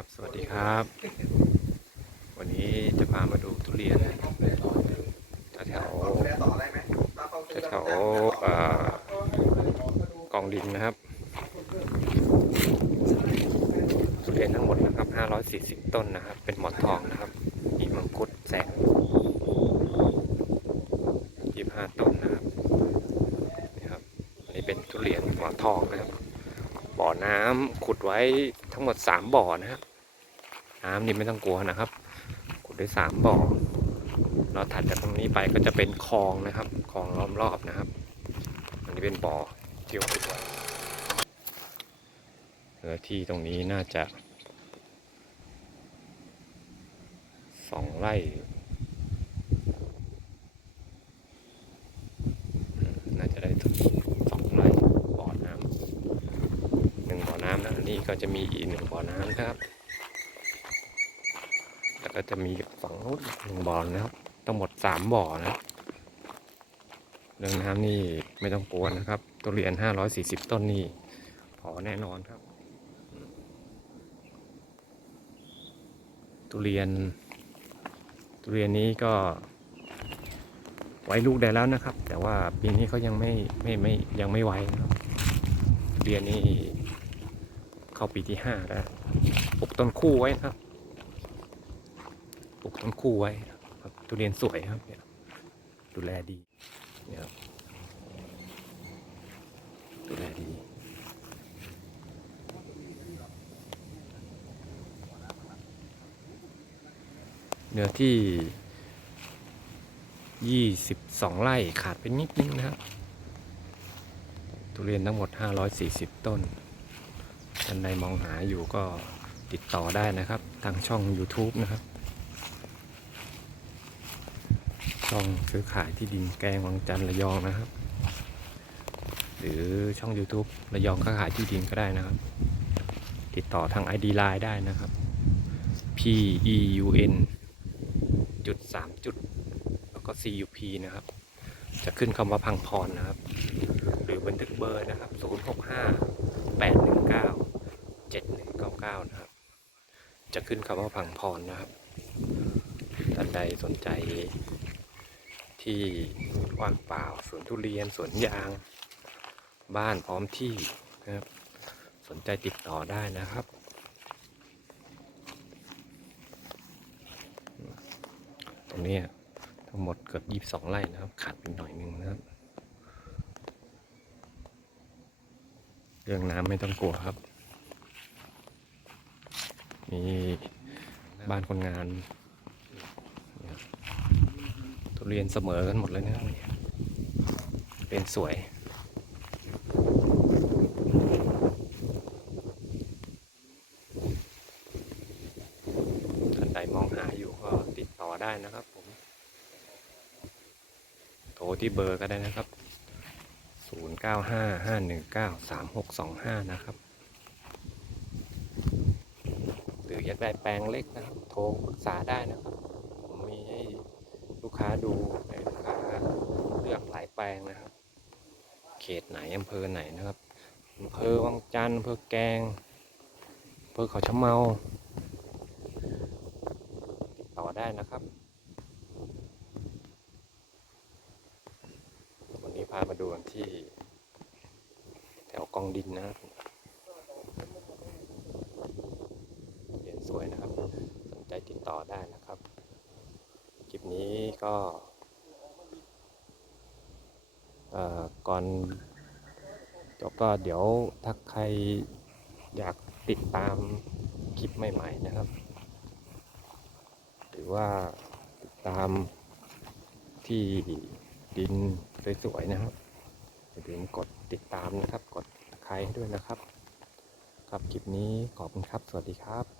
ครับ สวัสดีครับ วันนี้จะพามาดูทุเรียนแถวแถวแถวๆเอ่อกองดินนะครับ ทุเรียนทั้งหมดนะครับ 540 ต้นนะครับ เป็นหมอนทองนะครับ มีมังคุดแสง25 ต้นนะครับนี่ครับ อันนี้เป็นทุเรียนหมอนทองนะครับบ่อน้ำขุดไว้ทั้งหมด 3 บ่อนะครับ น้ำนี่ไม่ต้องกลัวนะครับขุดได้สามบ่อเราถัดจากตรงนี้ไปก็จะเป็นคลองนะครับคลองล้อมรอบนะครับ อันนี้เป็นบ่อที่ขุดไว้เนื้อที่ตรงนี้น่าจะสองไร่น่าจะได้ถึงสองไร่บ่อน้ำหนึ่งบ่อน้ำนะนนี้ก็จะมีอีกหนึ่งบ่อน้ำนะครับ แล้วก็จะมีฝั่งนู้นหนึ่งบ่อนะครับทั้งหมดสามบ่อนะเรื่องน้ำนี่ไม่ต้องกลัวนะครับตุเรียนห้าร้อยสี่สิบต้นนี่พอแน่นอนครับ ตุเรียน ตุเรียนนี้ก็ไว้ลูกได้แล้วนะครับ แต่ว่าปีนี้เขายังไม่ไม่ไม่ยังไม่ไว้นะครับเรียนนี่เข้าปีที่ห้าแล้วปลูกต้นคู่ไว้นะครับ ปลูกต้นคู่ไว้ครับทุเรียนสวยครับเนี่ยดูแลดีเนี่ยครับดูแลดีเนื้อที่ยี่สิบสองไร่ขาดไปนิดนึงนะครับทุเรียนทั้งหมดห้าร้อยสี่สิบต้นท่านใดมองหาอยู่ก็ติดต่อได้นะครับ ทางช่อง YouTube นะครับ ช่องซื้อขายที่ดินแกลงวังจันทร์ระยองนะครับ หรือช่อง YouTube ระยองค้าขายที่ดินก็ได้นะครับ ติดต่อทาง ID Line ได้นะครับ P E U N จุดสามจุด แล้วก็ C U P นะครับ จะขึ้นคำว่าพังพรนะครับ หรือบันทึกเบอร์นะครับ0 6 5 8 1 9 7 1 9 9 นะครับ จะขึ้นคำว่าพังพรนะครับท่านใดสนใจ ที่ว่างเปล่าสวนทุเรียนสวนยาง บ้านพร้อมที่นะครับ สนใจติดต่อได้นะครับ ตรงนี้ทั้งหมดเกือบ 22 ไร่นะครับ ขาดไปหน่อยหนึงนะครับเรื่องน้ำไม่ต้องกลัวครับ มีบ้านคนงาน เรียนเสมอกันหมดเลยนะครับเนี่ยเป็นสวย ท่านใดมองหาอยู่ก็ติดต่อได้นะครับผม โทรที่เบอร์ก็ได้นะครับ 0955193625 นะครับหรืออยากได้แปลงเล็กนะครับ โทรปรึกษาได้นะครับ ผมมีให้ ลูกค้าดูให้ลูกค้าเลือกหลายแปลงนะครับ เขตไหนอำเภอไหนนะครับอำเภอวังจันทร์อำเภอแกลงอำเภอเขาชะเมา ติดต่อได้นะครับ วันนี้พามาดูกันที่ แถวกองดินนะเรียนสวยนะครับ สนใจติดต่อได้นะครับ คลิปนี้ก็ก่อก่อนจบก็เดี๋ยวถ้าใครอยากติดตามคลิปใหม่ ๆ นะครับ หรือว่าติดตามที่ดินสวยๆนะครับอย่าลืมกดติดตามนะครับ กดใครให้ด้วยนะครับ ครับคลิปนี้ขอบคุณครับ สวัสดีครับ